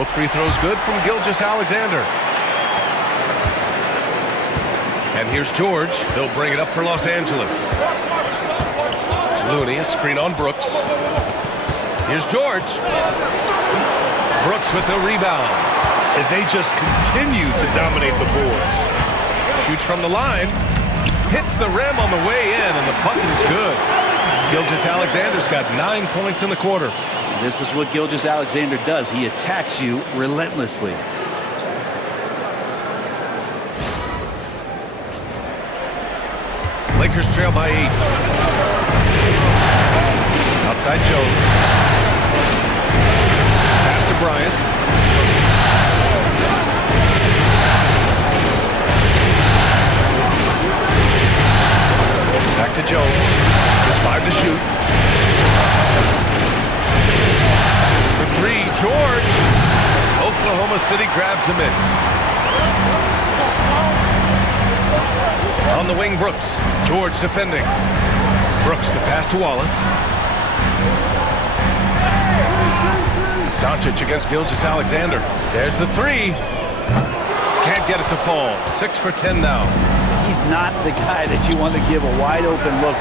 Both free throws good from Gilgeous-Alexander. And here's George. He'll bring it up for Los Angeles. Looney, a screen on Brooks. Here's George. Brooks with the rebound. And they just continue to dominate the boards. Shoots from the line. Hits the rim on the way in, and the bucket is good. Gilgeous-Alexander's got 9 points in the quarter. This is what Gilgeous-Alexander does. He attacks you relentlessly. Lakers trail by 8. Outside Jones. Pass to Bryant. Back to Jones. Just 5 to shoot. For 3, George. Oklahoma City grabs the miss. On the wing, Brooks. George defending. Brooks, the pass to Wallace. Doncic against Gilgeous-Alexander. There's the 3. Can't get it to fall. 6 for 10 now. He's not the guy that you want to give a wide open look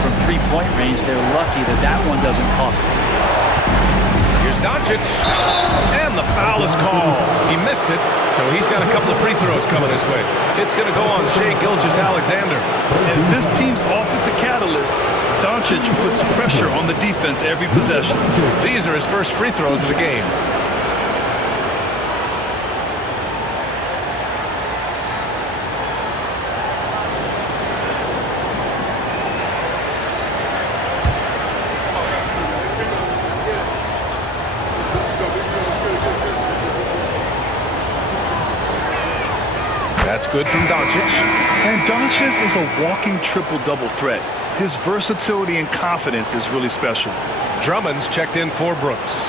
from three-point range. They're lucky that that one doesn't cost them. Here's Doncic. And the foul is called. He missed it, so he's got a couple of free throws coming his way. It's going to go on Shai Gilgeous-Alexander. And this team's offensive catalyst, Doncic, puts pressure on the defense every possession. These are his first free throws of the game. That's good from Doncic. And Doncic is a walking triple-double threat. His versatility and confidence is really special. Drummond's checked in for Brooks.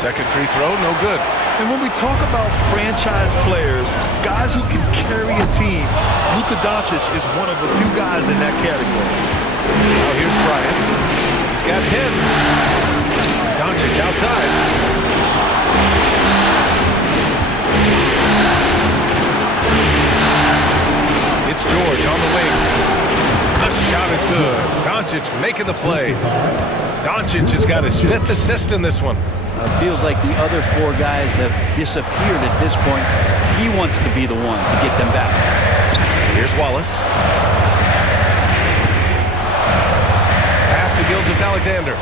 Second free throw, no good. And when we talk about franchise players, guys who can carry a team, Luka Doncic is one of the few guys in that category. Now here's Bryant. He's got 10. Doncic outside. It's George on the wing. The shot is good. Doncic making the play. Doncic has got his 5th assist in this one. Feels like the other 4 guys have disappeared at this point. He wants to be the one to get them back. Here's Wallace. Pass to Gilgeous-Alexander.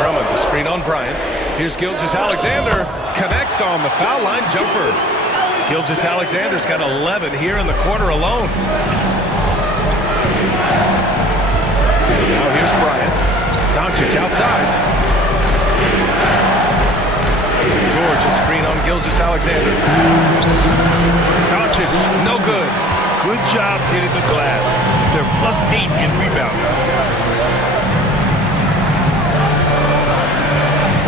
Drummond, the screen on Bryant. Here's Gilgeous-Alexander. Connects on the foul line jumper. Gilgeous-Alexander's got 11 here in the quarter alone. Now here's Bryant. Doncic outside. George, a screen on Gilgeous-Alexander. Doncic, no good. Good job hitting the glass. They're +8 in rebounding.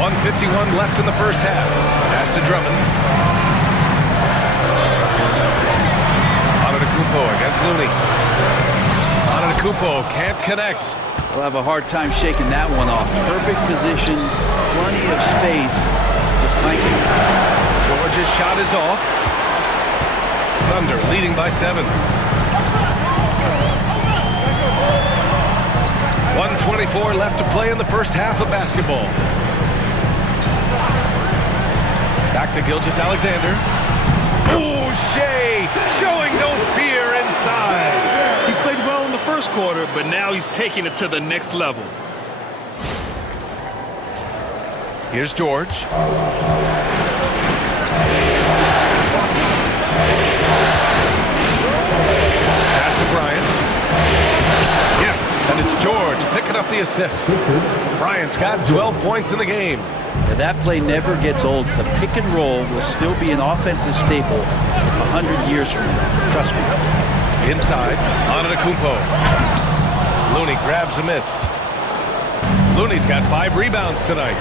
1:51 left in the first half. Pass to Drummond. Antetokounmpo against Looney. Antetokounmpo can't connect. We'll have a hard time shaking that one off. Perfect position, plenty of space, just clanking. George's shot is off. Thunder leading by 7. 1:24 left to play in the first half of basketball. Back to Gilgeous-Alexander. Oh, Shai showing no fear inside. He played well in the first quarter, but now he's taking it to the next level. Here's George. Pass to Bryant. Yes, and it's George picking up the assist. Bryant's got 12 points in the game. Now that play never gets old. The pick and roll will still be an offensive staple 100 years from now. Trust me. Inside, Antetokounmpo. Looney grabs a miss. Looney's got 5 rebounds tonight.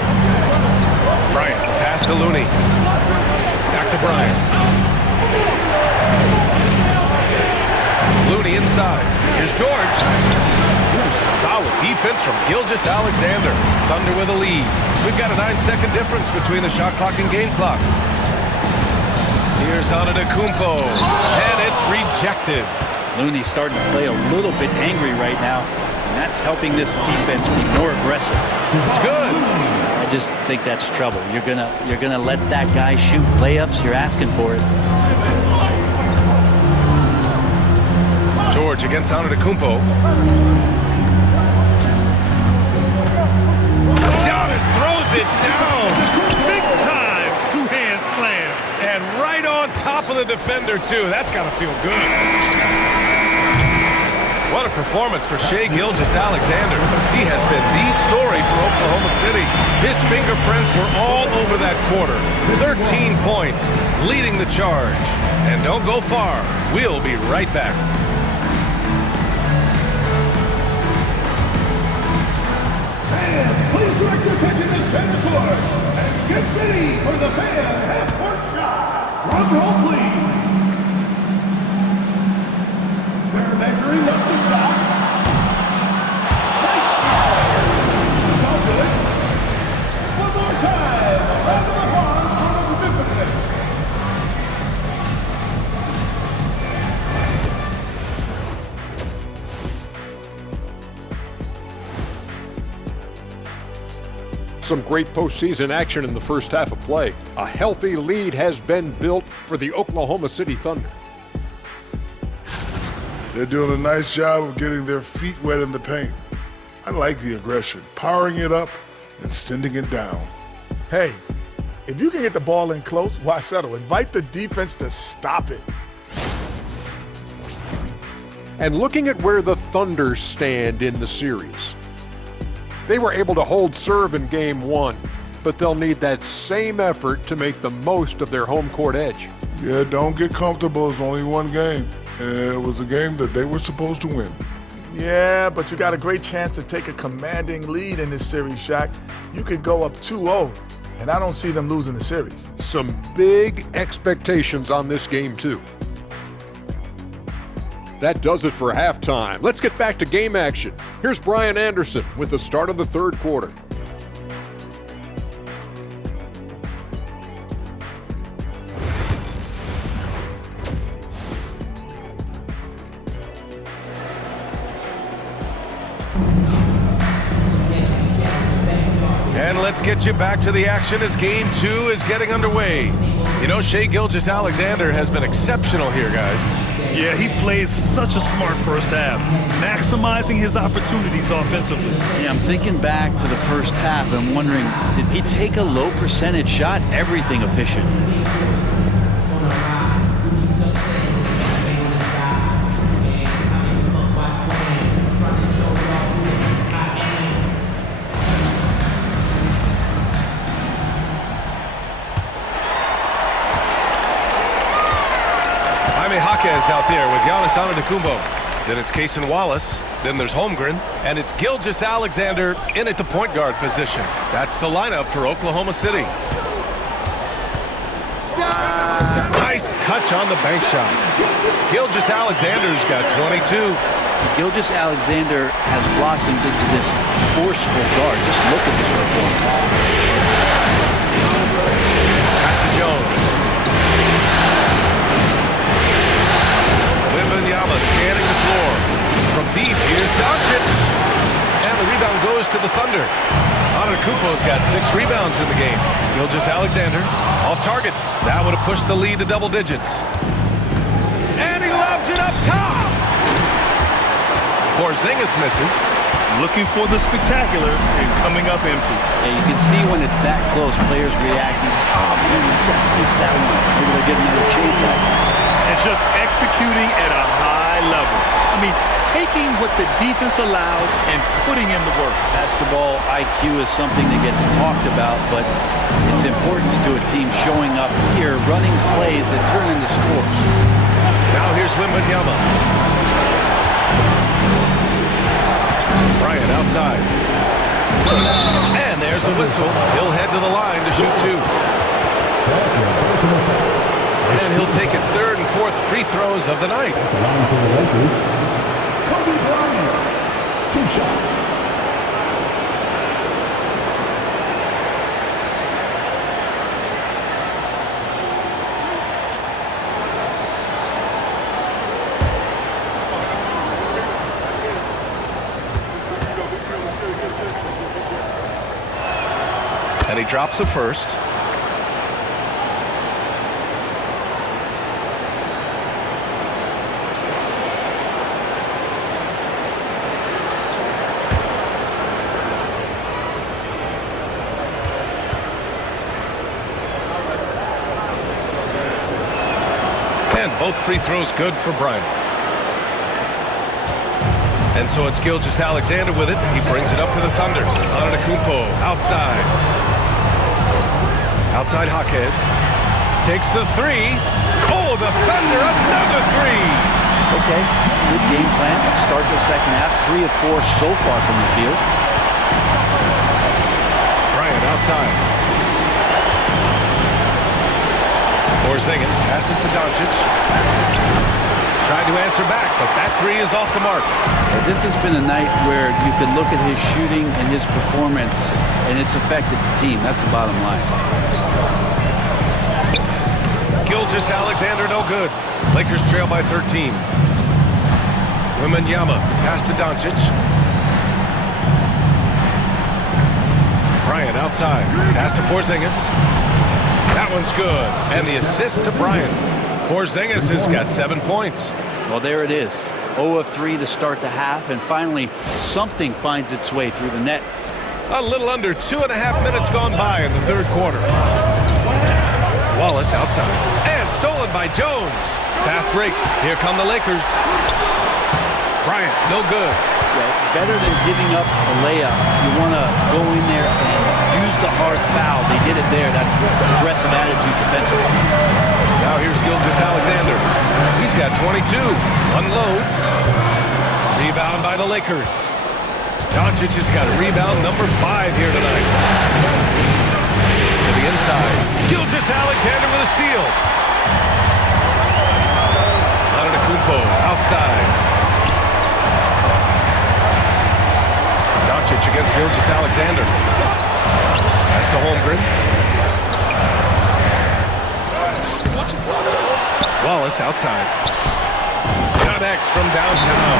Bryant, the pass to Looney. Back to Bryant. Looney inside. Here's George. Ooh, solid defense from Gilgeous-Alexander. Thunder with a lead. We've got a 9-second difference between the shot clock and game clock. Here's Antetokounmpo, and it's rejected. Looney's starting to play a little bit angry right now, and that's helping this defense be more aggressive. It's good. I just think that's trouble. You're gonna let that guy shoot layups. You're asking for it. George against Antetokounmpo. Giannis throws it down. Big time two-hand slam. And right on top of the defender, too. That's got to feel good. What a performance for Shai Gilgeous-Alexander. He has been the story for Oklahoma City. His fingerprints were all over that quarter. 13 points, leading the charge. And don't go far. We'll be right back. Fans, please direct your attention to center court and get ready for the fan half-court shot. Drum roll, please. They're measuring up the shot. Nice shot. It's all good. One more time. A round of applause for the participants. Some great postseason action in the first half of play. A healthy lead has been built for the Oklahoma City Thunder. They're doing a nice job of getting their feet wet in the paint. I like the aggression, powering it up and sending it down. Hey, if you can get the ball in close, why settle? Invite the defense to stop it. And looking at where the Thunder stand in the series. They were able to hold serve in Game 1, but they'll need that same effort to make the most of their home court edge. Yeah, don't get comfortable. It's only one game. And it was a game that they were supposed to win. Yeah, but you got a great chance to take a commanding lead in this series, Shaq. You could go up 2-0, and I don't see them losing the series. Some big expectations on this game, too. That does it for halftime. Let's get back to game action. Here's Brian Anderson with the start of the third quarter. And let's get you back to the action as Game 2 is getting underway. You know, Shai Gilgeous-Alexander has been exceptional here, guys. Yeah, he played such a smart first half, maximizing his opportunities offensively. Yeah, I'm thinking back to the first half. I'm wondering, did he take a low percentage shot? Everything efficient. Jaquez out there with Giannis Antetokounmpo. Then it's Cason Wallace. Then there's Holmgren. And it's Gilgeous-Alexander in at the point guard position. That's the lineup for Oklahoma City. Nice touch on the bank shot. Gilgeous-Alexander's got 22. Gilgeous-Alexander has blossomed into this forceful guard. Just look at this performance. Pass to Jones. Wembanyama scanning the floor. From deep, here's Doncic. And the rebound goes to the Thunder. Antetokounmpo's got 6 rebounds in the game. Gilgeous-Alexander off target. That would have pushed the lead to double digits. And he lobs it up top. Porzingis misses. Looking for the spectacular and coming up empty. Yeah, you can see when it's that close, players reacting. Oh, man, we just missed that one. Maybe they're getting another chance at it. And just executing at a high level. I mean, taking what the defense allows and putting in the work. Basketball IQ is something that gets talked about, but its importance to a team showing up here, running plays that turn into scores. Now here's Wembanyama. Bryant outside. And there's a whistle. He'll head to the line to shoot 2. And he'll take his 3rd and 4th free throws of the night. At the line for the Lakers, Kobe Bryant. 2 shots. And he drops the first. And both free throws good for Bryant. And so it's Gilgeous-Alexander with it. He brings it up for the Thunder. Antetokounmpo outside. Outside Jaquez. Takes the 3. Oh, the Thunder, another 3. Okay, good game plan. Start the second half. 3 of 4 so far from the field. Bryant outside. Porzingis passes to Doncic. Tried to answer back, but that 3 is off the mark. This has been a night where you can look at his shooting and his performance, and it's affected the team. That's the bottom line. Gilgeous-Alexander no good. Lakers trail by 13. Wembanyama pass to Doncic. Bryant outside. Pass to Porzingis. That one's good. And the assist to Bryant. Porzingis has got 7 points. Well, there it is. 0 of 3 to start the half, and finally something finds its way through the net. A little under 2.5 minutes gone by in the 3rd quarter. Wallace outside. And stolen by Jones. Fast break. Here come the Lakers. Bryant, no good. Yeah, better than giving up a layup. You want to go in there and use the hard foul. They did it there. That's aggressive attitude defensively. Now here's Gilgeous-Alexander. He's got 22. Unloads. Rebound by the Lakers. Doncic has got a rebound number 5 here tonight. To the inside. Gilgeous-Alexander with a steal. Antetokounmpo outside. Doncic against Gilgeous-Alexander. Pass to Holmgren. Wallace outside. Connects from downtown.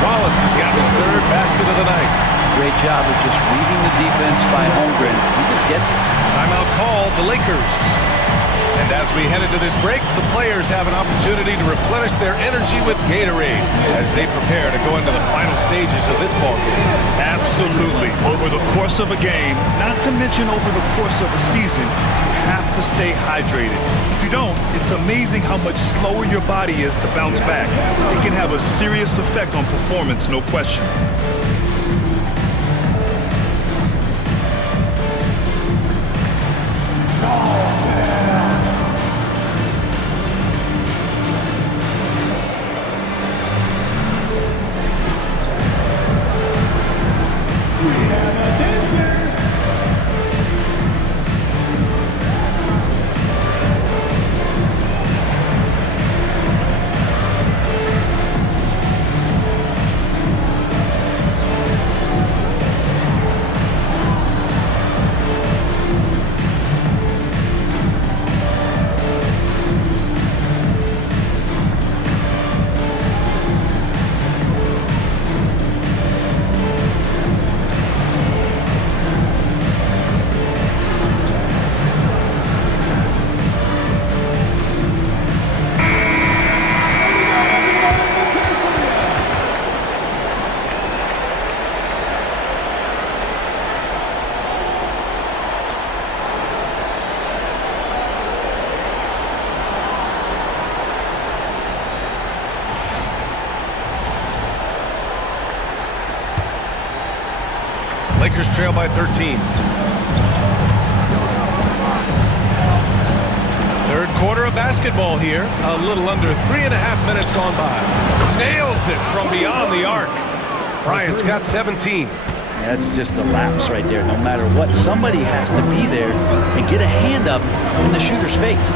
Wallace has got his 3rd basket of the night. Great job of just reading the defense by Holmgren. He just gets it. Timeout called, the Lakers. And as we head into this break, the players have an opportunity to replenish their energy with Gatorade as they prepare to go into the final stages of this ballgame. Absolutely. Over the course of a game, not to mention over the course of a season, you have to stay hydrated. If you don't, it's amazing how much slower your body is to bounce back. It can have a serious effect on performance, no question. Lakers trail by 13. 3rd quarter of basketball here. A little under 3.5 minutes gone by. Nails it from beyond the arc. Bryant's got 17. That's just a lapse right there. No matter what, somebody has to be there and get a hand up in the shooter's face.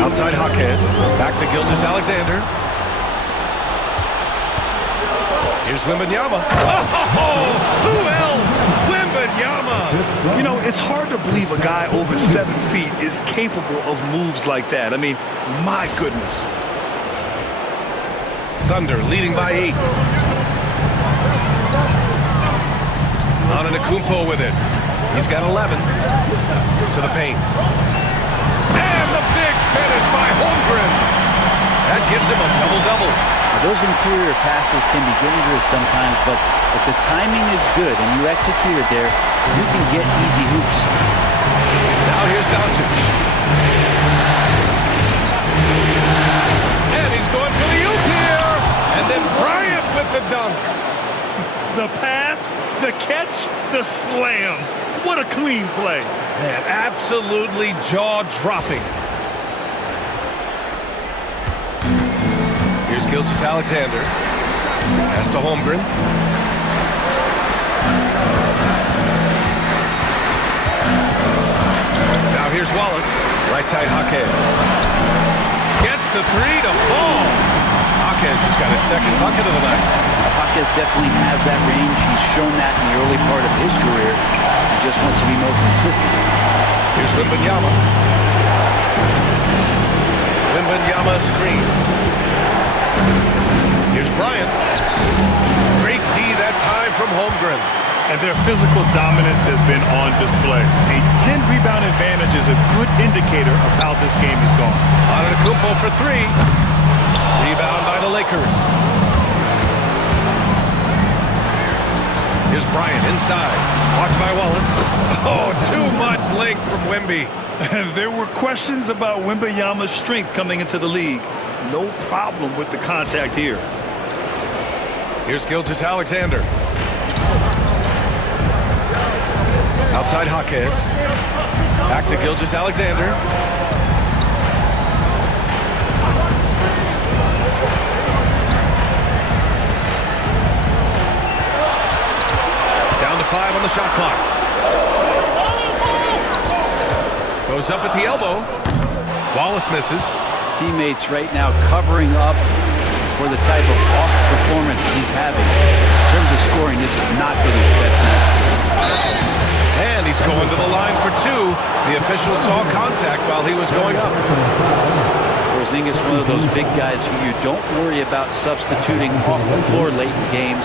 Outside Jaquez. Back to Gilgeous-Alexander. Here's Wembanyama. Oh, who else? Wembanyama. You know, it's hard to believe a guy over 7 feet is capable of moves like that. I mean, my goodness. Thunder leading by 8. Antetokounmpo with it. He's got 11. To the paint. And the big finish by Holmgren. That gives him a double-double. Those interior passes can be dangerous sometimes, but if the timing is good and you execute it there, you can get easy hoops. Now here's Doncic. And he's going for the oop here. And then Bryant with the dunk. The pass, the catch, the slam. What a clean play. Man, absolutely jaw-dropping. Here's Gilgeous-Alexander. Pass to Holmgren. Now here's Wallace. Right side Jaquez. Gets the 3 to fall. Jaquez has got his second bucket of the night. Jaquez definitely has that range. He's shown that in the early part of his career. He just wants to be more consistent. Here's Wembanyama. Wembanyama screen. Here's Bryant. Great D that time from Holmgren. And their physical dominance has been on display. A 10-rebound advantage is a good indicator of how this game is going. Antetokounmpo for 3. Rebound by the Lakers. Here's Bryant inside. Blocked by Wallace. Oh, too much length from Wemby. There were questions about Wembanyama's strength coming into the league. No problem with the contact here. Here's Gilgeous-Alexander. Outside Jaquez. Back to Gilgeous-Alexander. Down to 5 on the shot clock. Goes up at the elbow. Wallace misses. Teammates right now covering up for the type of off performance he's having. In terms of scoring, this has not been his best night. And he's going to the line for 2. The official saw contact while he was going up. Porzingis, one of those big guys who you don't worry about substituting off the floor late in games.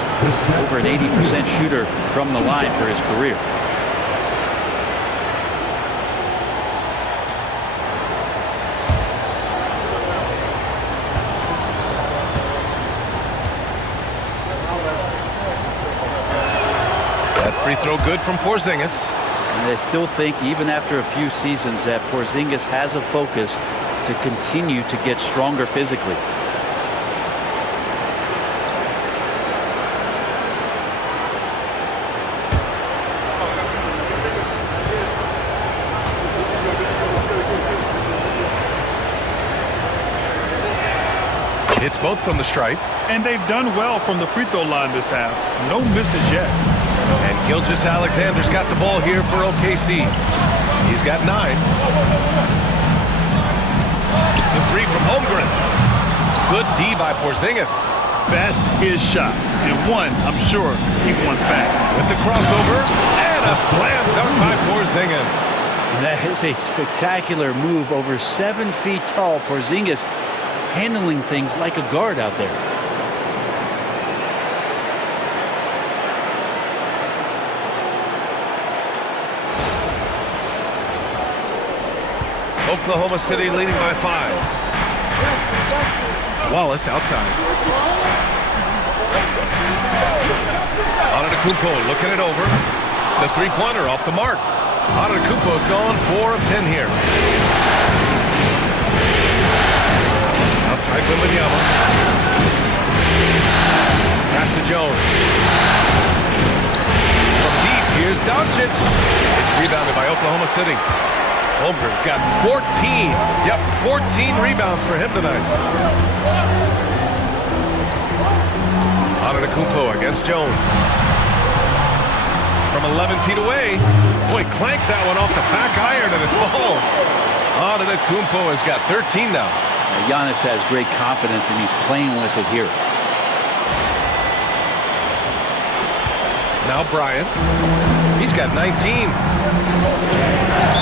Over an 80% shooter from the line for his career. Free throw good from Porzingis. And I still think, even after a few seasons, that Porzingis has a focus to continue to get stronger physically. Hits both from the stripe. And they've done well from the free throw line this half. No misses yet. And Gilgeous-Alexander's got the ball here for OKC. He's got 9. The 3 from Holmgren. Good D by Porzingis. That's his shot. And one, I'm sure, he wants back. With the crossover and a slam dunk by Porzingis. That is a spectacular move. Over 7 feet tall, Porzingis handling things like a guard out there. Oklahoma City leading by 5. Wallace outside. Antetokounmpo looking it over. The 3-pointer off the mark. Antetokounmpo's gone 4 of 10 here. Outside Wembanyama. Pass to Jones. From deep, here's Doncic. It's rebounded by Oklahoma City. Holmgren's got 14. Yep, 14 rebounds for him tonight. Antetokounmpo against Jones. From 11 feet away. Boy, clanks that one off the back iron and it falls. Antetokounmpo has got 13 now. Giannis has great confidence and he's playing with it here. Now Bryant. He's got 19.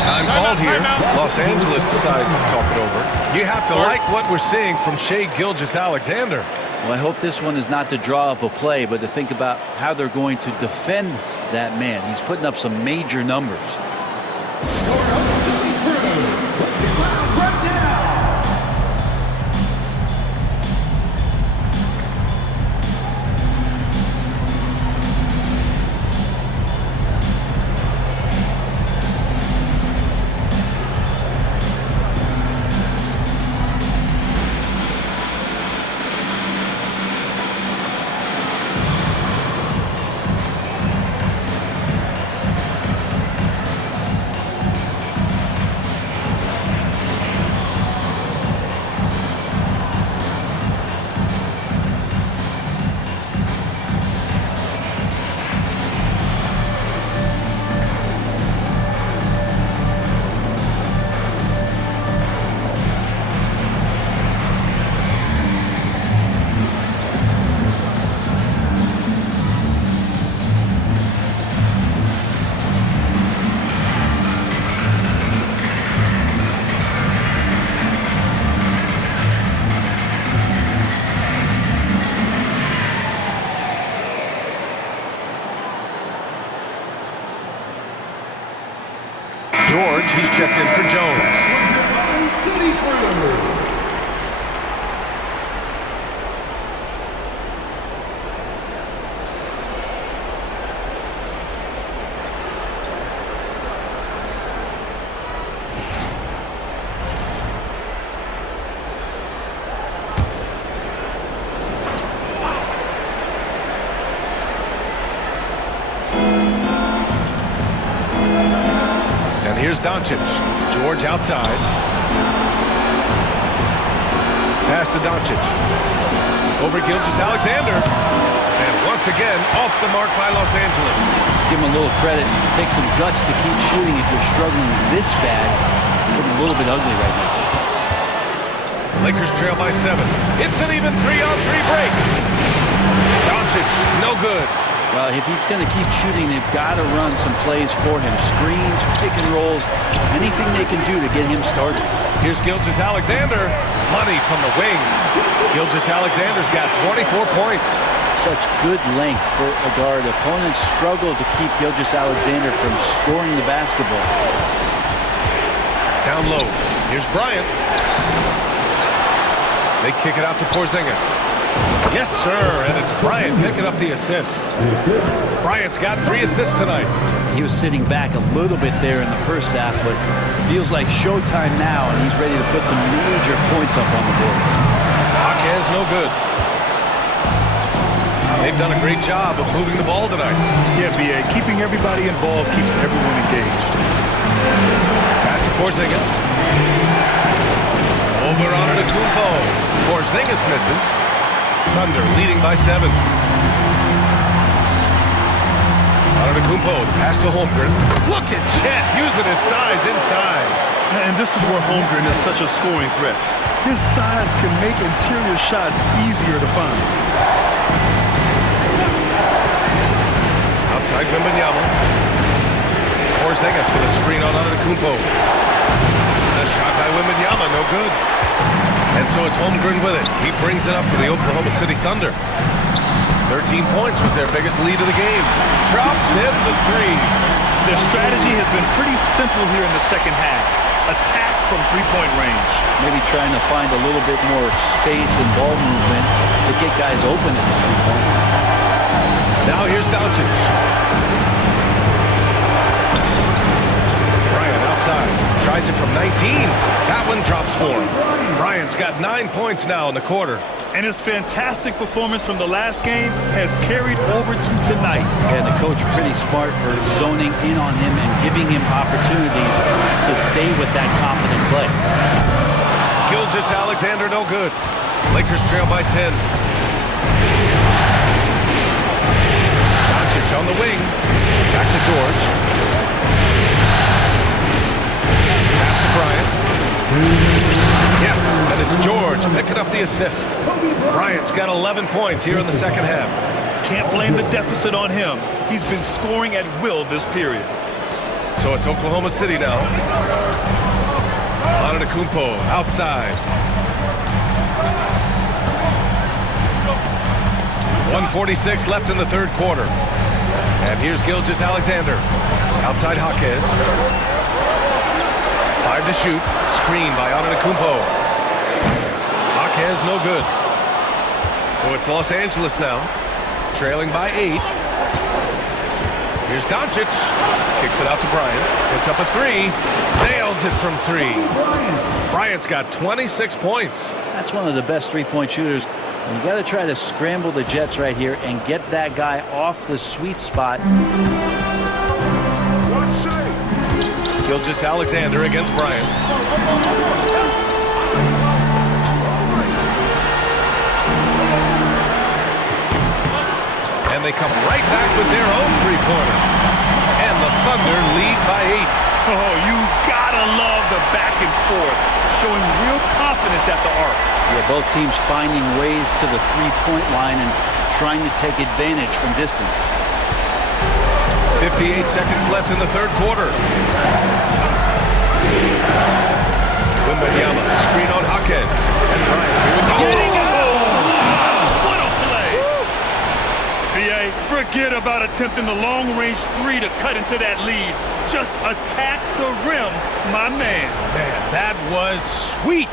Time called here. Los Angeles decides to talk it over. You have to like what we're seeing from Shai Gilgeous-Alexander. Well, I hope this one is not to draw up a play, but to think about how they're going to defend that man. He's putting up some major numbers. George, he's checked in for Jones. City Crew. Here's Doncic. George outside. Pass to Doncic. Over Gilgeous-Alexander. And once again, off the mark by Los Angeles. Give him a little credit. Take some guts to keep shooting if you're struggling this bad. It's getting a little bit ugly right now. Lakers trail by 7. It's an even 3-on-3 break. Doncic, no good. Well, if he's going to keep shooting, they've got to run some plays for him. Screens, pick and rolls, anything they can do to get him started. Here's Gilgeous-Alexander. Money from the wing. Gilgeous-Alexander's got 24 points. Such good length for a guard. Opponents struggle to keep Gilgeous-Alexander from scoring the basketball. Down low. Here's Bryant. They kick it out to Porzingis. Yes, sir, and it's Bryant picking up the assist. Bryant's got 3 assists tonight. He was sitting back a little bit there in the first half, but feels like showtime now, and he's ready to put some major points up on the board. Jaquez, no good. They've done a great job of moving the ball tonight. Yeah, B.A. Keeping everybody involved keeps everyone engaged. Pass to Porzingis. Over on Antetokounmpo. Porzingis misses. Thunder leading by 7. Antetokounmpo, pass to Holmgren. Look at Chet using his size inside. And this is where Holmgren is such a scoring threat. His size can make interior shots easier to find. Outside Wembanyama. Porzingis with a screen on Antetokounmpo. A shot by Wembanyama, no good. And so it's Holmgren with it. He brings it up for the Oklahoma City Thunder. 13 points was their biggest lead of the game. Drops in the 3. Their strategy has been pretty simple here in the second half. Attack from three-point range. Maybe trying to find a little bit more space and ball movement to get guys open at the three-point. Now here's Doncic. Bryant outside. Tries it from 19. That one drops for him. Bryant's got 9 points now in the quarter. And his fantastic performance from the last game has carried over to tonight. And the coach pretty smart for zoning in on him and giving him opportunities to stay with that confident play. Gilgeous-Alexander no good. Lakers trail by 10. Switch on the wing. Back to George. Pass to Bryant. Yes, and it's George picking up the assist. Bryant's got 11 points here in the second half. Can't blame the deficit on him. He's been scoring at will this period. So it's Oklahoma City now. Antetokounmpo outside. 1:46 left in the third quarter. And here's Gilgeous-Alexander. Outside Jaquez. 5 to shoot. Screen by Antetokounmpo. Jaquez no good. So it's Los Angeles now. Trailing by 8. Here's Doncic. Kicks it out to Bryant. Puts up a 3. Nails it from 3. Bryant's got 26 points. That's one of the best three-point shooters. You got to try to scramble the Jets right here and get that guy off the sweet spot. Gilgeous-Alexander against Bryant. And they come right back with their own three-pointer. And the Thunder lead by 8. Oh, you gotta love the back and forth, showing real confidence at the arc. Yeah, both teams finding ways to the three-point line and trying to take advantage from distance. 58 seconds left in the third quarter. Wembanyama, screen on Jaquez. And Bryant, here we go. What a play! B.A., forget about attempting the long-range 3 to cut into that lead. Just attack the rim, my man. Man, that was sweet.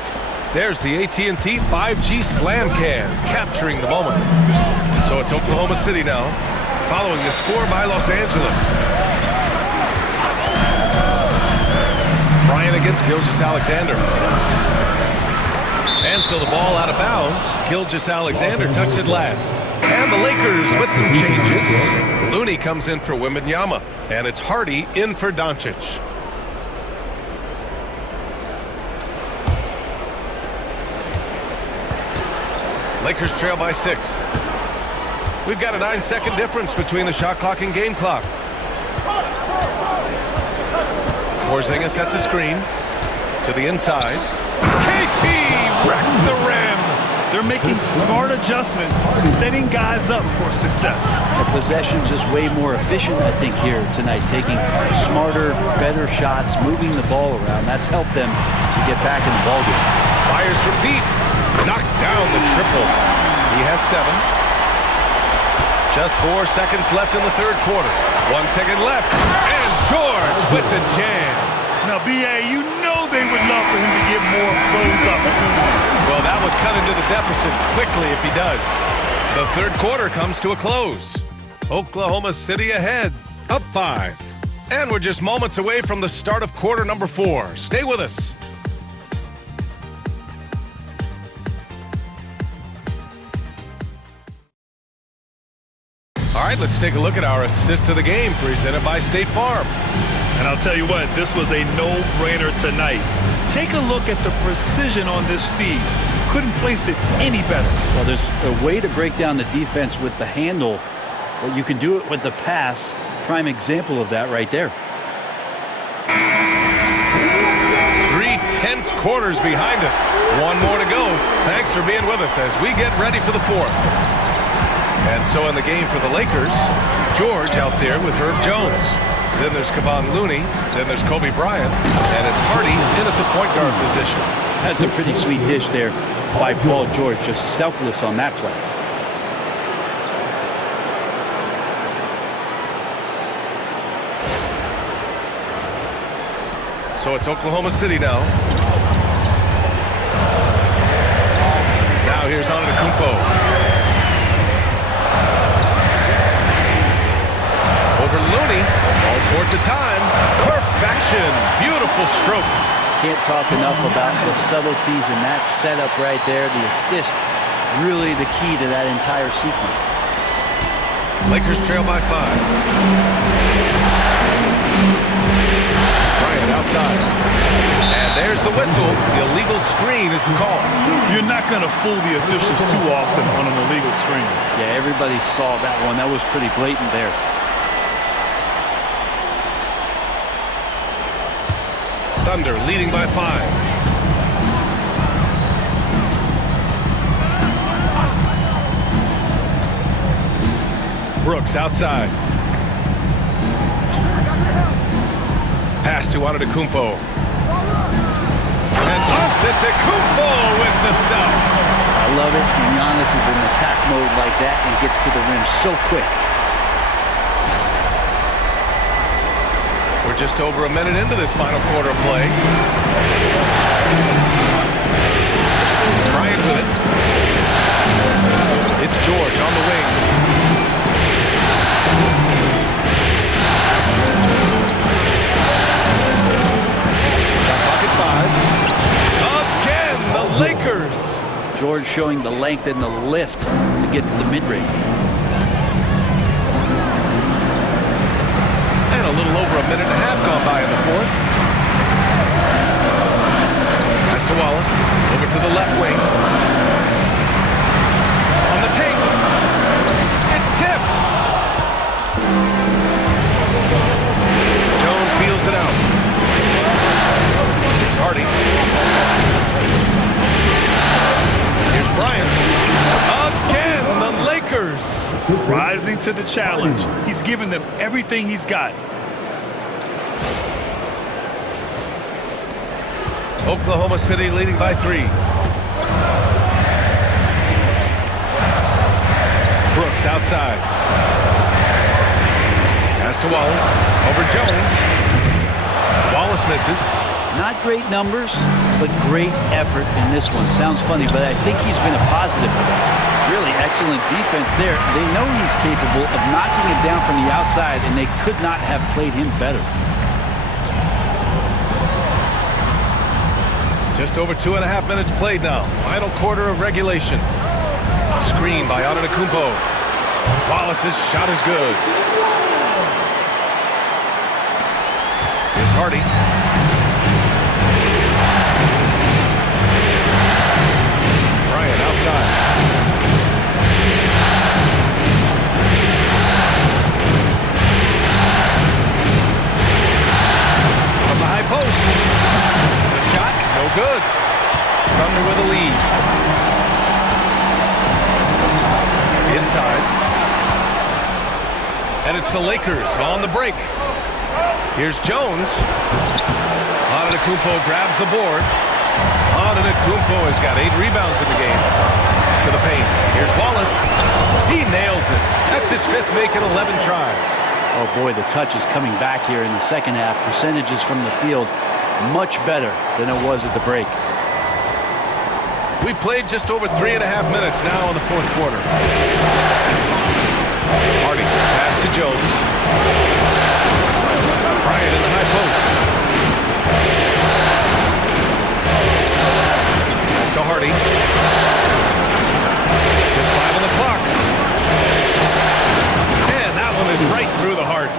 There's the AT&T 5G Slam Can, capturing the moment. So it's Oklahoma City now, following the score by Los Angeles. Bryant against Gilgeous-Alexander. And so the ball out of bounds. Gilgeous-Alexander touched it last. And the Lakers with some changes. Looney comes in for Wembanyama. And it's Hardy in for Doncic. Lakers trail by 6. We've got a 9-second difference between the shot clock and game clock. Porzingis sets a screen to the inside. KP wrecks the rim. They're making smart adjustments, setting guys up for success. The possession's just way more efficient, I think, here tonight, taking smarter, better shots, moving the ball around. That's helped them to get back in the ballgame. Fires from deep. Knocks down the triple. He has 7. Just 4 seconds left in the third quarter. 1 second left. And George with the jam. Now, B.A., you know they would love for him to get more of those opportunities. Well, that would cut into the deficit quickly if he does. The third quarter comes to a close. Oklahoma City ahead, up 5. And we're just moments away from the start of quarter number 4. Stay with us. All right, let's take a look at our assist of the game presented by State Farm. And I'll tell you what, this was a no-brainer tonight. Take a look at the precision on this feed. Couldn't place it any better. Well, there's a way to break down the defense with the handle, but you can do it with the pass. Prime example of that right there. 3 tense quarters behind us. 1 more to go. Thanks for being with us as we get ready for the 4th. And so in the game for the Lakers, George out there with Herb Jones. Then there's Kevon Looney. Then there's Kobe Bryant. And it's Hardy in at the point guard position. That's a pretty sweet dish there by Paul George, just selfless on that play. So it's Oklahoma City now. Now here's Antetokounmpo. Over Looney, all sorts of time. Perfection, beautiful stroke. Can't talk enough about the subtleties in that setup right there. The assist, really the key to that entire sequence. Lakers trail by 5. Bryant outside. And there's the whistle. The illegal screen is the call. You're not going to fool the officials too often on an illegal screen. Yeah, everybody saw that one. That was pretty blatant there. Thunder leading by 5. Brooks outside. Pass to Antetokounmpo. And Antetokounmpo with the stuff. I love it when Giannis is in attack mode like that and gets to the rim so quick. We're just over a minute into this final quarter of play. Bryant with it. It's George on the wing. Shot clock at 5. Again, the Lakers. George showing the length and the lift to get to the mid-range. And a little over a minute and a half gone by in the fourth. Pass to Wallace. Over to the left wing. On the tape. It's tipped. Jones feels it out. Here's Hardy. Here's Bryant. Again, the Lakers. Rising to the challenge. He's given them everything he's got. Oklahoma City leading by 3. Brooks outside. Pass to Wallace. Over Jones. Wallace misses. Not great numbers, but great effort in this one. Sounds funny, but I think he's been a positive for them. Really excellent defense there. They know he's capable of knocking it down from the outside, and they could not have played him better. Just over 2.5 minutes played now. Final quarter of regulation. Screen by Antetokounmpo. Wallace's shot is good. Here's Hardy. Bryant outside. From the high post. The shot, no good. Thunder with a lead. Inside. And it's the Lakers on the break. Here's Jones. Antetokounmpo grabs the board. Antetokounmpo has got 8 rebounds in the game. To the paint. Here's Wallace. He nails it. That's his 5th make in 11 tries. Oh boy, the touch is coming back here in the second half. Percentages from the field much better than it was at the break. We played just over 3.5 minutes now in the fourth quarter. Hardy, pass to Jones. Bryant in the high post. Pass to Hardy. Just 5 on the clock. And that one is right through the heart.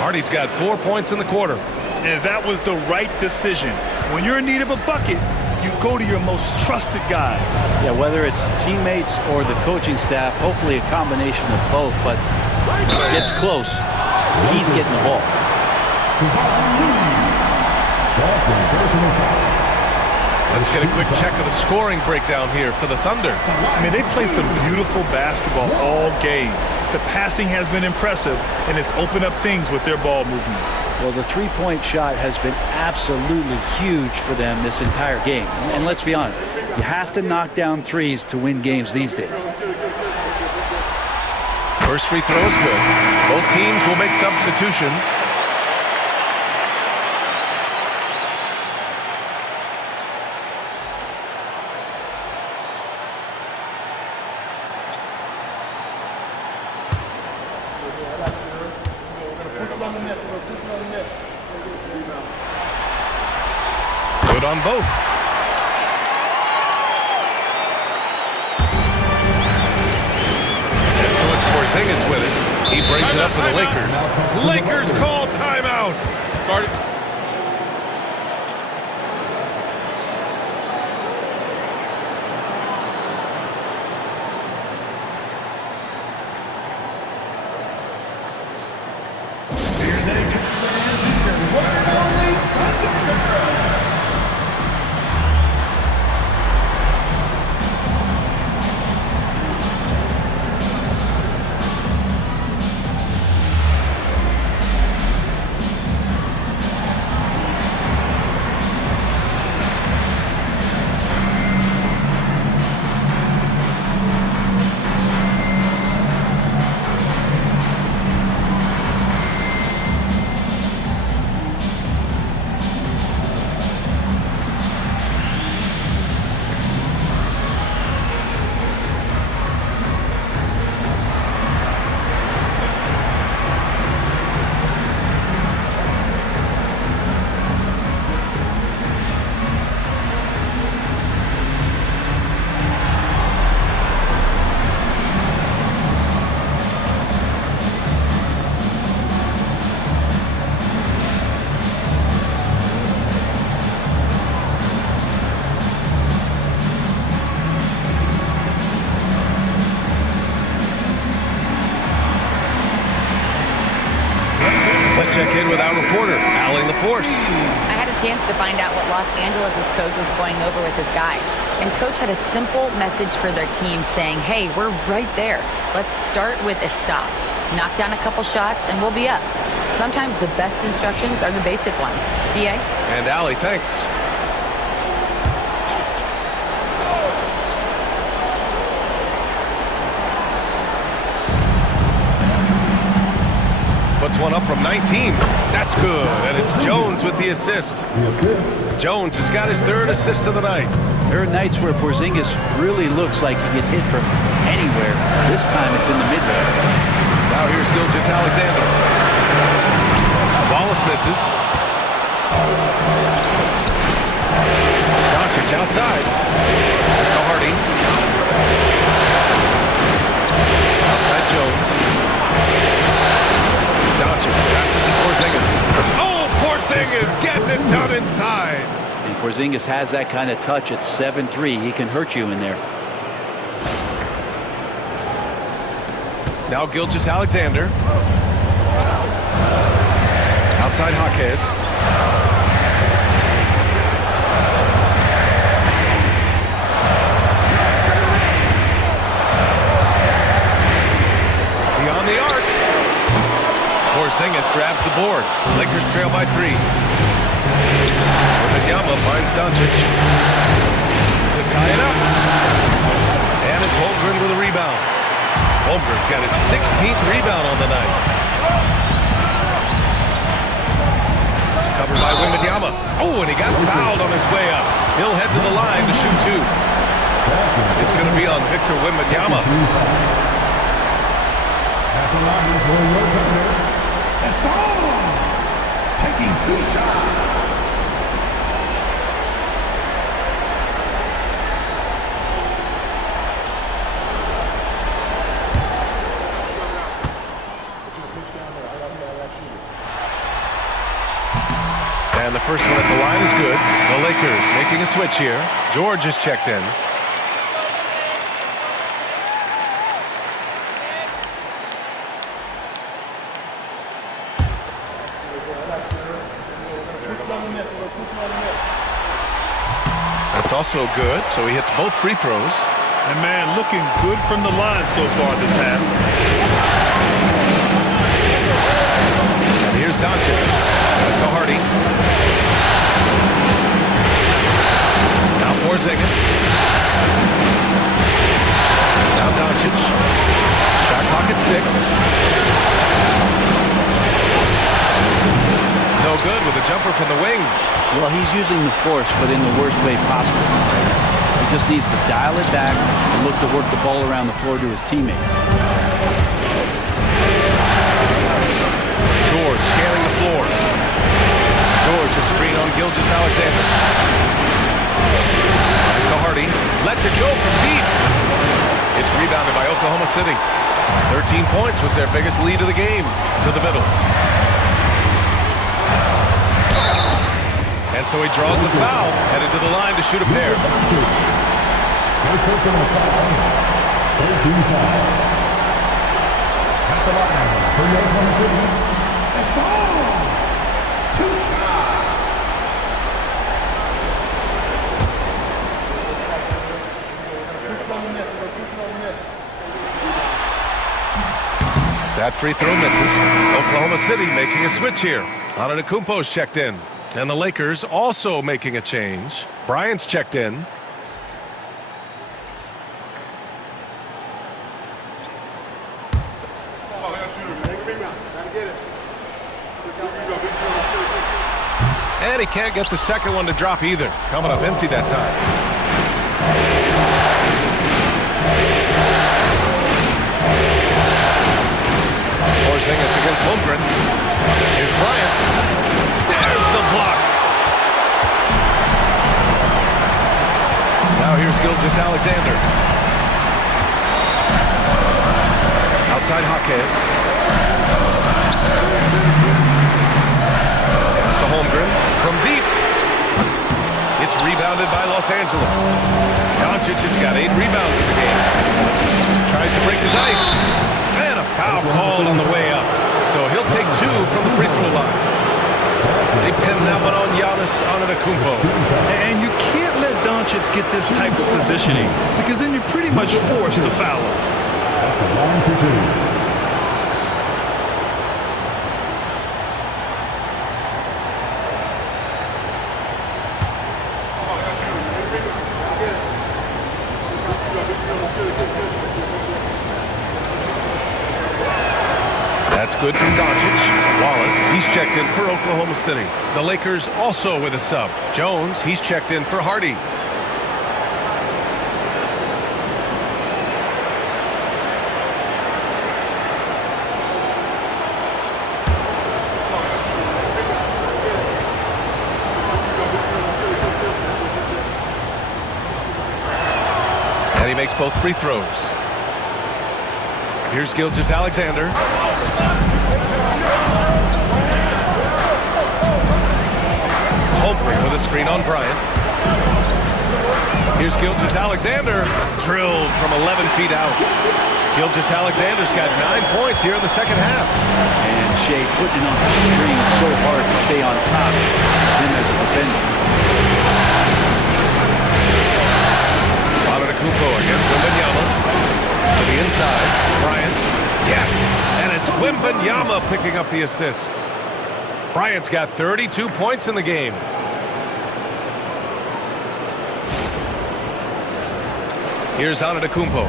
Hardy's got 4 points in the quarter. And that was the right decision. When you're in need of a bucket, you go to your most trusted guys. Yeah, whether it's teammates or the coaching staff, hopefully a combination of both, but gets close. He's getting the ball. Let's get a quick check of the scoring breakdown here for the Thunder. I mean, they played some beautiful basketball all game. The passing has been impressive, and it's opened up things with their ball movement. Well, the three-point shot has been absolutely huge for them this entire game. And let's be honest, you have to knock down threes to win games these days. First free throw is good. Both teams will make substitutions. Good on both. And so it's Porzingis with it. He brings it up for the Lakers. Lakers call timeout. Here they come. check in with our reporter, Allie LaForce. I had a chance to find out what Los Angeles' coach was going over with his guys. And coach had a simple message for their team saying, hey, we're right there. Let's start with a stop. Knock down a couple shots and we'll be up. Sometimes the best instructions are the basic ones. DA? And Allie, thanks. Puts one up from 19. That's good. And it's Jones with the assist. Jones has got his third assist of the night. There are nights where Porzingis really looks like he can hit from anywhere. This time it's in the mid-range. Now here's Gilgeous-Alexander. Wallace misses. Doncic outside. Pass to Hardy. Outside Jones. Doncic passes to Porzingis. Oh, Porzingis getting it done inside. And Porzingis has that kind of touch at 7'3". He can hurt you in there. Now Gilgeous-Alexander. Outside Jaquez. Beyond the arc. Porzingis grabs the board. Lakers trail by 3. Wembanyama finds Doncic to tie it up. And it's Holmgren with a rebound. Holmgren's got his 16th rebound on the night. Covered by Wembanyama. Oh, and he got fouled on his way up. He'll head to the line to shoot 2. It's going to be on Victor Wembanyama. At the line for your thunder, Hassan taking 2 shots. And the first one at the line is good. The Lakers making a switch here. George is checked in. That's also good, so he hits both free throws. And man, looking good from the line so far this half. And here's Doncic. Pass to Hardy. Now Porzingis. Now Doncic. Shot clock at 6. No good with a jumper from the wing. Well, he's using the force, but in the worst way possible. He just needs to dial it back and look to work the ball around the floor to his teammates. George scanning the floor. George a screen on Gilgeous-Alexander. Pass to Hardy. Lets it go from deep. It's rebounded by Oklahoma City. 13 points was their biggest lead of the game. To the middle. And so he draws the foul, headed to the line to shoot a pair. First personal foul, 13 foul. At the line for your Oklahoma City, Hassan, 2 shots. That free throw misses. Oklahoma City making a switch here. Antetokounmpo's checked in. And the Lakers also making a change. Bryant's checked in. And he can't get the second one to drop either. Coming up empty that time. Porzingis against Holmgren. Here's Bryant. There's the block. Now here's Gilgeous-Alexander. Outside Jaquez. Pass to Holmgren from deep. It's rebounded by Los Angeles. Doncic has got 8 rebounds in the game. Tries to break his ice. And a foul called on the way up. So he'll take 2 from the free throw line. Antetokounmpo. And you can't let Doncic get this type of positioning because then you're pretty much forced to foul him. At the line for two. That's good from Doncic. Wallace, he's checked in for Oklahoma City. The Lakers also with a sub. Jones, he's checked in for Hardy. And he makes both free throws. Here's Gilgeous-Alexander. Holmgren with a screen on Bryant. Here's Gilgeous-Alexander. Drilled from 11 feet out. Gilgeous-Alexander's got 9 points here in the second half. And Shea putting on the string so hard to stay on top of him as a defender. Antetokounmpo against Wembanyama. To the inside. Bryant. Yes! And it's Wembanyama picking up the assist. Bryant's got 32 points in the game. Here's Antetokounmpo.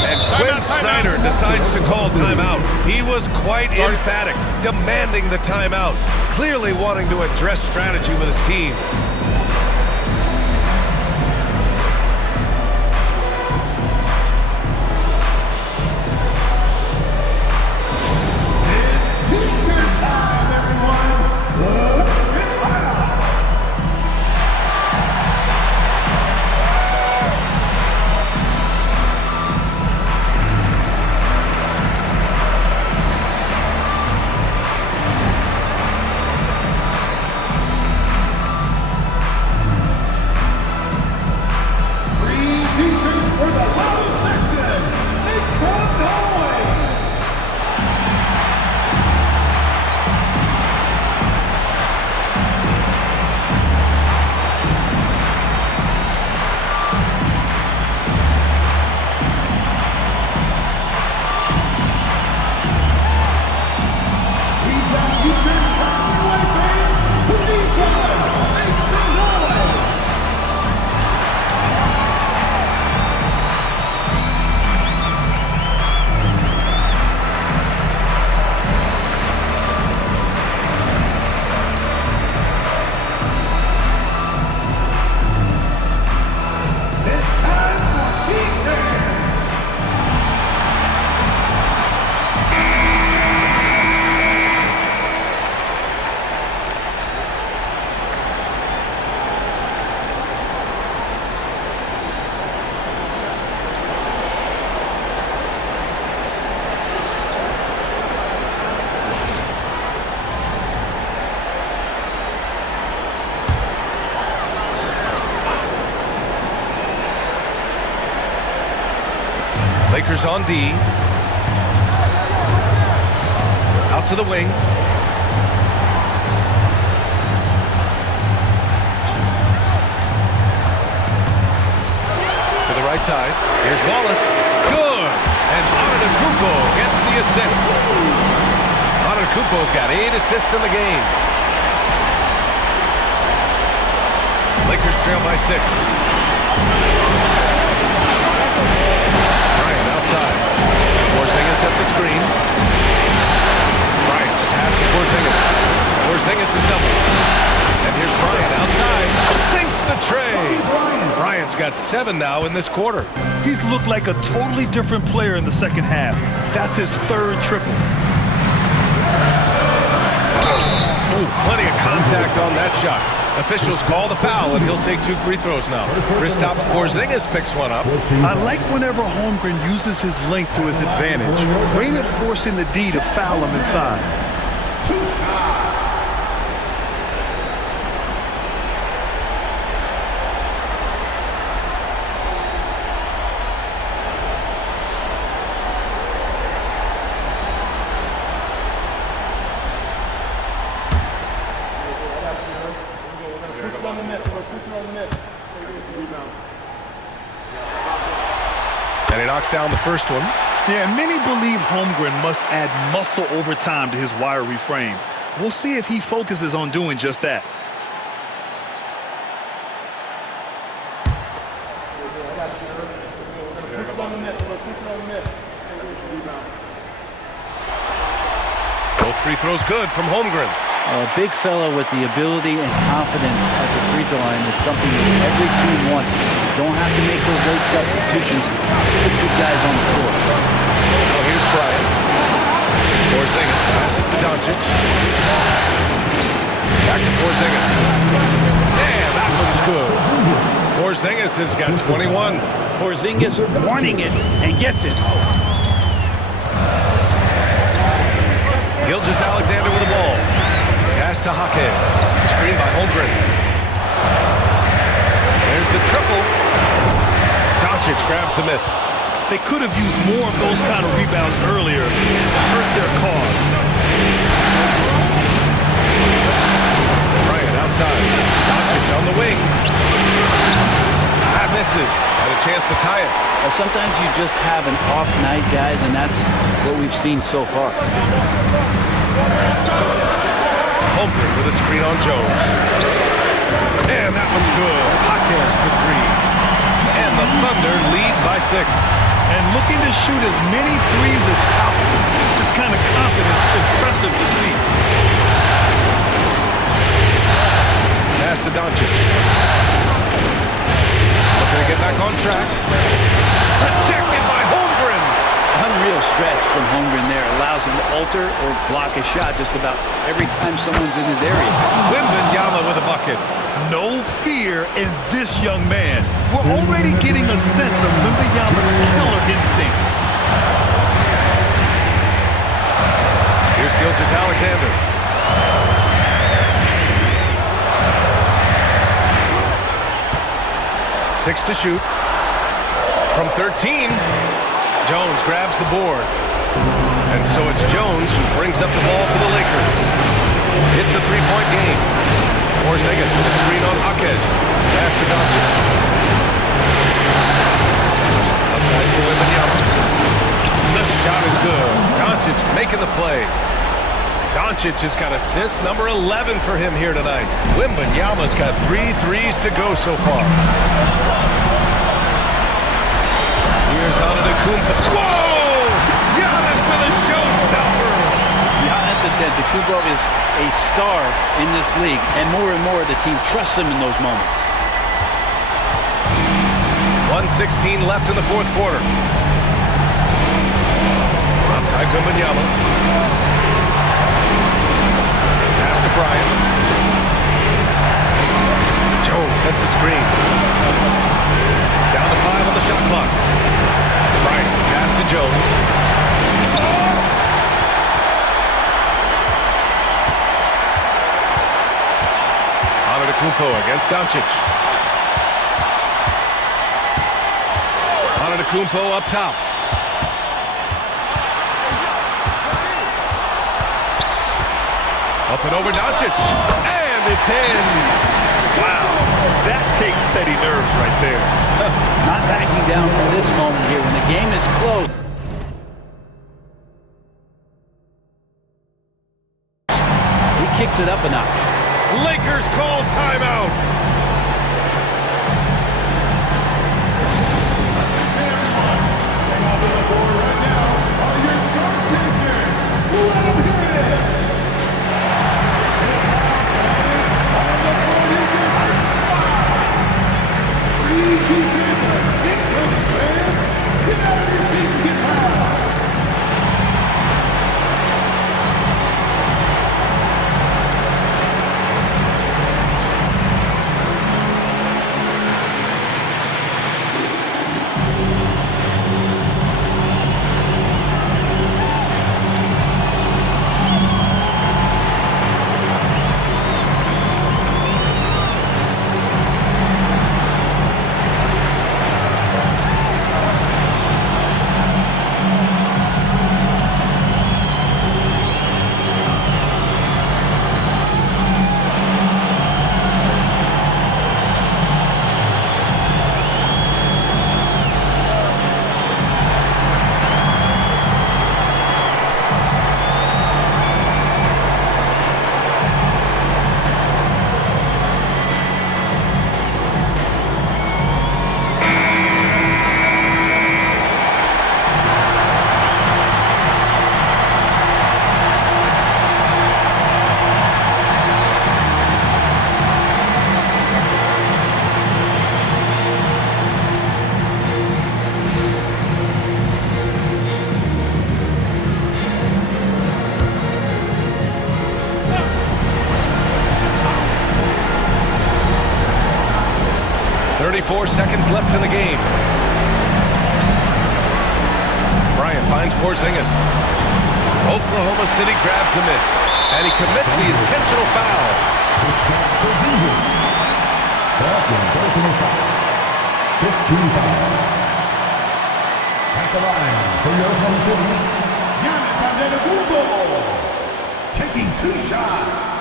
And Quinn Snyder decides to call timeout. He was quite emphatic, demanding the timeout, clearly wanting to address strategy with his team. Lakers on D. Out to the wing. To the right side. Here's Wallace. Good. And Antetokounmpo gets the assist. Antetokounmpo's got 8 assists in the game. Lakers trail by 6. Bryant outside. Porzingis sets a screen. Bryant pass to Porzingis. Porzingis is double. And here's Bryant outside. Sinks the tray. Bryant's got 7 now in this quarter. He's looked like a totally different player in the second half. That's his 3rd triple. Ooh, plenty of contact on that shot. Officials call the foul, and he'll take 2 free throws now. Kristaps Porzingis picks one up. I like whenever Holmgren uses his length to his advantage. Great at forcing the D to foul him inside. And he knocks down the first one. Yeah, many believe Holmgren must add muscle over time to his wiry frame. We'll see if he focuses on doing just that. Both free throws good from Holmgren. A big fella with the ability and confidence at the free throw line is something that every team wants. You don't have to make those late substitutions. Put good guys on the floor. Now here's Bryant. Porzingis passes to Doncic. Back to Porzingis. And that one's good. Porzingis has got 21. Porzingis wanting it and gets it. Gilgeous-Alexander with the ball. Pass to Hawkins. Screen by Holmgren. There's the triple. Doncic grabs the miss. They could have used more of those kind of rebounds earlier. It's hurt their cause. Bryant outside. Doncic on the wing. That misses. Had a chance to tie it. Sometimes you just have an off night, guys, and that's what we've seen so far. Holmgren with a screen on Jones. And that one's good. Hawkins for three. And the Thunder lead by 6. And looking to shoot as many threes as possible. This kind of confidence is impressive to see. Pass to Doncic. Looking to get back on track. Rejected by Holmgren. Unreal stretch from Holmgren there. Allows him to alter or block a shot just about every time someone's in his area. Wembanyama with a bucket. No fear in this young man. We're already getting a sense of Wembanyama's killer instinct. Here's Gilgeous-Alexander. Six to shoot. From 13, Jones grabs the board. And so it's Jones who brings up the ball for the Lakers. It's a three-point game. Porzingis with a screen on Hawkins. Pass to Doncic. Outside for Wembanyama. The shot is good. Doncic making the play. Doncic has got assist number 11 for him here tonight. Wembanyama's got 3 threes to go so far. Here's Antetokounmpo. Whoa! Giannis with a showstopper. Giannis Antetokounmpo is a star in this league, and more the team trusts him in those moments. 1:16 left in the fourth quarter. Outside Wembanyama. Pass to Bryant. Jones sets a screen. Down to 5 on the shot clock. Bryant, pass to Jones. Antetokounmpo against Doncic. Antetokounmpo up top. Up and over Doncic. And it's in. Wow, that takes steady nerves right there. Not backing down from this moment here when the game is close. He kicks it up a notch. Lakers call timeout. 24 seconds left in the game. Bryant finds Porzingis. Oklahoma City grabs a miss, and he commits the intentional foul. Second personal foul. 15 foul. At the line for your Oklahoma City, Giannis Antetokounmpo, taking 2 shots.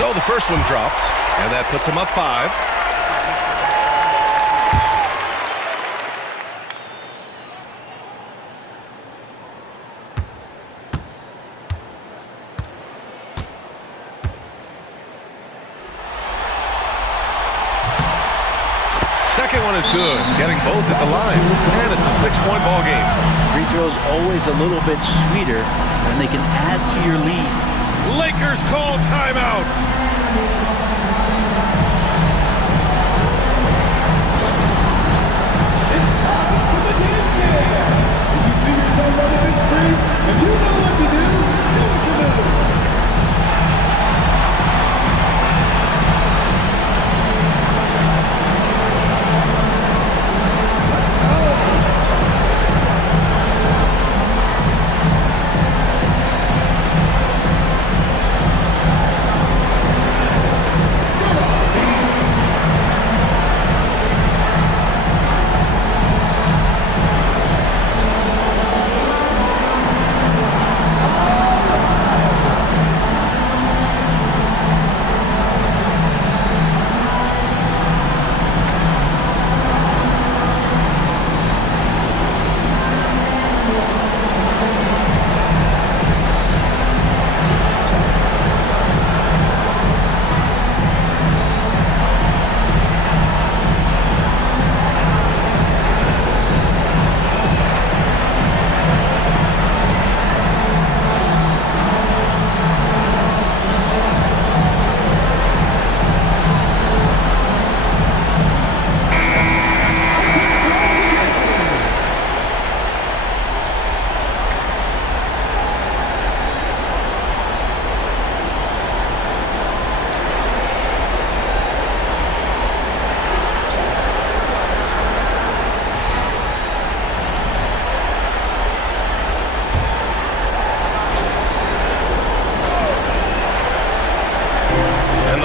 So the first one drops, and that puts him up 5. Second one is good, getting both at the line, and it's a 6-point ball game. Free throws always a little bit sweeter when they can add to your lead. Lakers call timeout. It's time for the dance game. If you see yourself on the big screen and you know what to do, show us your move.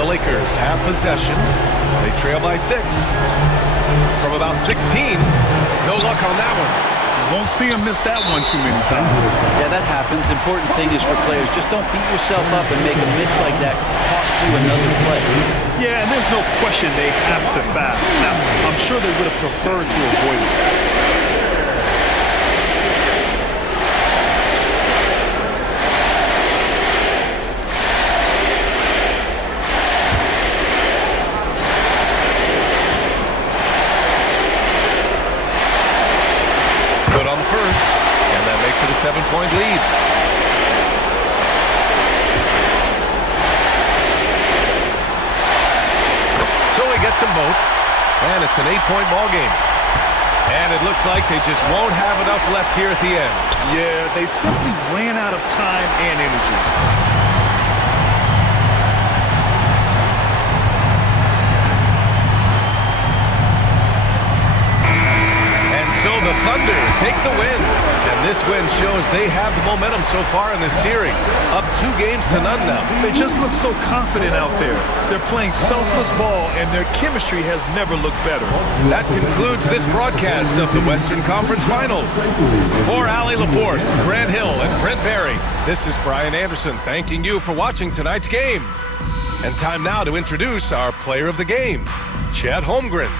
Lakers have possession. They trail by 6. From about 16. No luck on that one. Won't see him miss that one too many times. Yeah, that happens. Important thing is for players, just don't beat yourself up and make a miss like that cost you another play. Yeah, and there's no question they have to foul. Now, I'm sure they would have preferred to avoid it. Good on the first, and that makes it a 7-point lead. So he gets them both, and it's an 8-point ball game. And it looks like they just won't have enough left here at the end. Yeah, they simply ran out of time and energy. So the Thunder take the win, and this win shows they have the momentum so far in this series. Up 2 games to none now. They just look so confident out there. They're playing selfless ball, and their chemistry has never looked better. That concludes this broadcast of the Western Conference Finals. For Allie LaForce, Grant Hill, and Brent Barry, this is Brian Anderson thanking you for watching tonight's game. And time now to introduce our player of the game, Chet Holmgren.